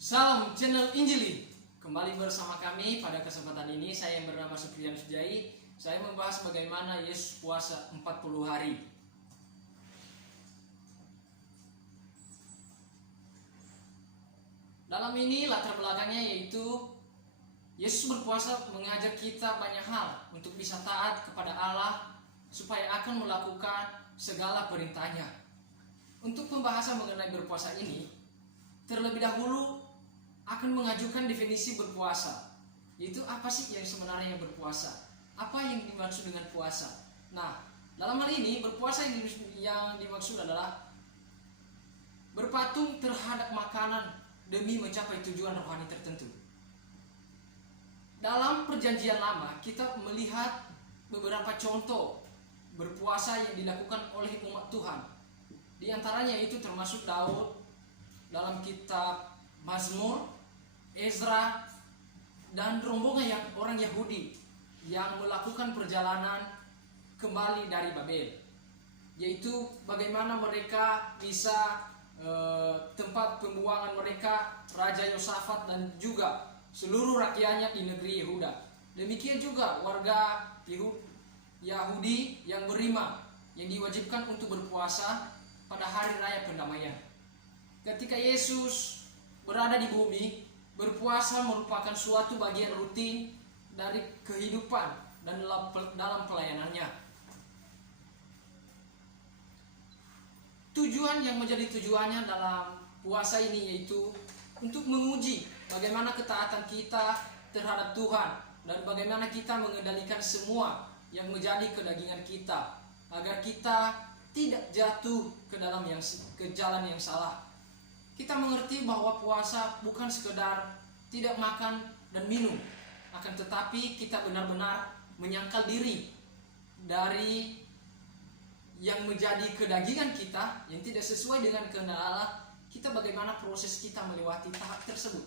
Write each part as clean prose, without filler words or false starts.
Salam channel Injili. Kembali bersama kami pada kesempatan ini. Saya yang bernama Supriyan Sujai. Saya membahas bagaimana Yesus puasa 40 hari. Dalam ini latar belakangnya yaitu Yesus berpuasa mengajak kita banyak hal untuk bisa taat kepada Allah supaya akan melakukan segala perintahnya. Untuk pembahasan mengenai berpuasa ini, terlebih dahulu akan mengajukan definisi berpuasa, yaitu apa sih yang sebenarnya yang berpuasa, apa yang dimaksud dengan puasa. Nah, dalam hal ini berpuasa yang dimaksud adalah berpatung terhadap makanan demi mencapai tujuan rohani tertentu. Dalam perjanjian lama kita melihat beberapa contoh berpuasa yang dilakukan oleh umat Tuhan. Di antaranya itu termasuk Daud dalam kitab Mazmur, Ezra, dan rombongan orang Yahudi yang melakukan perjalanan kembali dari Babel, yaitu bagaimana mereka bisa tempat pembuangan mereka, Raja Yosafat dan juga seluruh rakyatnya di negeri Yehuda. Demikian juga warga Yahudi yang beriman yang diwajibkan untuk berpuasa pada hari raya pendamaian. Ketika Yesus berada di bumi, berpuasa merupakan suatu bagian rutin dari kehidupan dan dalam pelayanannya. Tujuan yang menjadi tujuannya dalam puasa ini yaitu untuk menguji bagaimana ketaatan kita terhadap Tuhan dan bagaimana kita mengendalikan semua yang menjadi kedagingan kita agar kita tidak jatuh ke jalan yang salah. Kita mengerti bahwa puasa bukan sekedar tidak makan dan minum, akan tetapi kita benar-benar menyangkal diri dari yang menjadi kedagingan kita yang tidak sesuai dengan kehendak Allah. Kita bagaimana proses kita melewati tahap tersebut.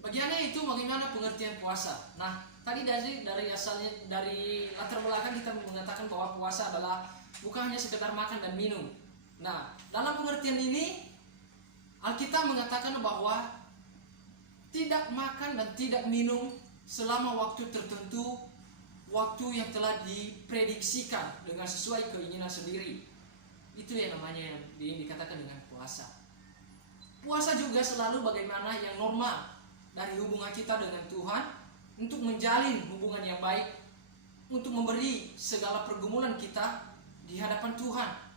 Bagiannya itu bagaimana pengertian puasa. Nah, tadi dari latar belakang kita mengatakan bahwa puasa adalah bukan hanya sekedar makan dan minum. Nah, dalam pengertian ini Alkitab mengatakan bahwa tidak makan dan tidak minum selama waktu tertentu, waktu yang telah diprediksikan dengan sesuai keinginan sendiri. Itu yang namanya yang dikatakan dengan puasa. Puasa juga selalu bagaimana yang normal dari hubungan kita dengan Tuhan untuk menjalin hubungan yang baik, untuk memberi segala pergumulan kita di hadapan Tuhan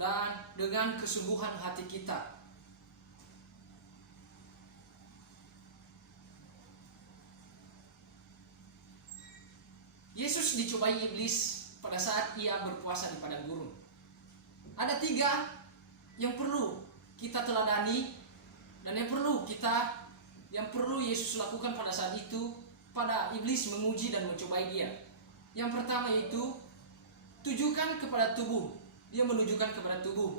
dan dengan kesungguhan hati kita. Yesus dicobai iblis pada saat ia berpuasa di padang gurun. Ada 3 yang perlu kita teladani dan yang perlu Yesus lakukan pada saat itu pada iblis menguji dan mencobai dia. Yang pertama itu tujukan kepada tubuh. Dia menunjukkan kepada tubuh.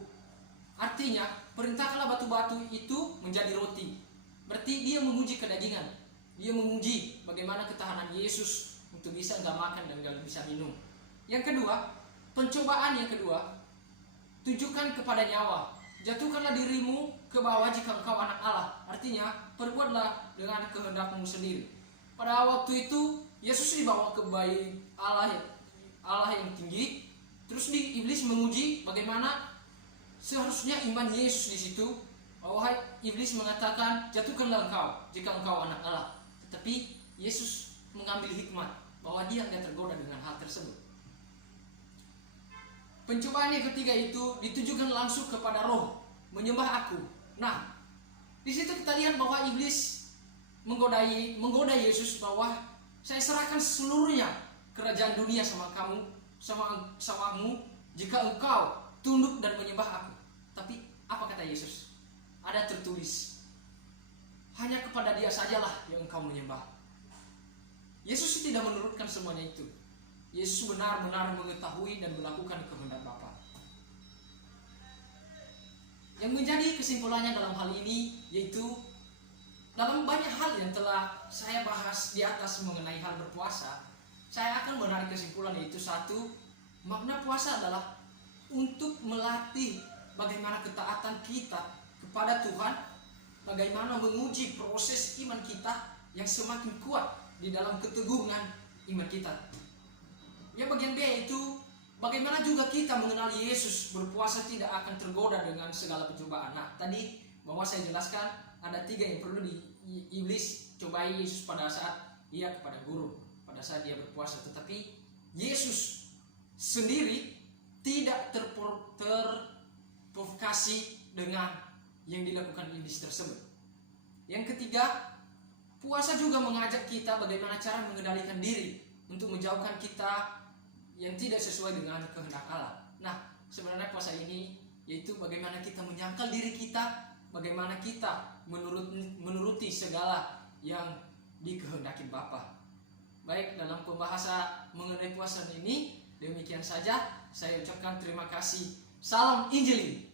Artinya, perintahkanlah batu-batu itu menjadi roti. Berarti dia menguji kedagingan. Dia menguji bagaimana ketahanan Yesus untuk bisa enggak makan dan enggak bisa minum. Yang kedua, pencobaan yang kedua, tujukan kepada nyawa. Jatuhkanlah dirimu ke bawah jika engkau anak Allah. Artinya, perbuatlah dengan kehendakmu sendiri. Pada waktu itu, Yesus dibawa ke bait Allah yang tinggi. Terus iblis menguji bagaimana seharusnya iman Yesus di situ. Wahai iblis mengatakan, jatuhkanlah engkau jika engkau anak Allah. Tetapi Yesus mengambil hikmat bahwa dia tidak tergoda dengan hal tersebut. Pencobaan yang ketiga itu ditujukan langsung kepada roh, menyembah aku. Nah, di situ kita lihat bahwa iblis menggoda Yesus bahwa saya serahkan seluruhnya kerajaan dunia samamu jika engkau tunduk dan menyembah aku. Tapi apa kata Yesus? Ada tertulis, hanya kepada dia sajalah yang engkau menyembah. Yesus tidak menurutkan semuanya itu. Yesus benar-benar mengetahui dan melakukan kehendak Bapa. Yang menjadi kesimpulannya dalam hal ini yaitu dalam banyak hal yang telah saya bahas di atas mengenai hal berpuasa, saya akan menarik kesimpulan yaitu 1, makna puasa adalah untuk melatih bagaimana ketaatan kita kepada Tuhan, bagaimana menguji proses iman kita yang semakin kuat di dalam keteguhan iman kita. Ya, bagian B itu bagaimana juga kita mengenali Yesus berpuasa tidak akan tergoda dengan segala pencobaan. Nah, tadi bahwa saya jelaskan ada 3 yang perlu iblis cobai Yesus pada saat ia kepada guru, pada saat dia berpuasa. Tetapi Yesus sendiri tidak terprovokasi dengan yang dilakukan iblis tersebut. Yang ketiga, puasa juga mengajak kita bagaimana cara mengendalikan diri untuk menjauhkan kita yang tidak sesuai dengan kehendak Allah. Nah, sebenarnya puasa ini yaitu bagaimana kita menyangkal diri kita, bagaimana kita menuruti segala yang dikehendaki Bapa. Baik, dalam pembahasan mengenai puasa ini demikian saja. Saya ucapkan terima kasih. Salam Injili.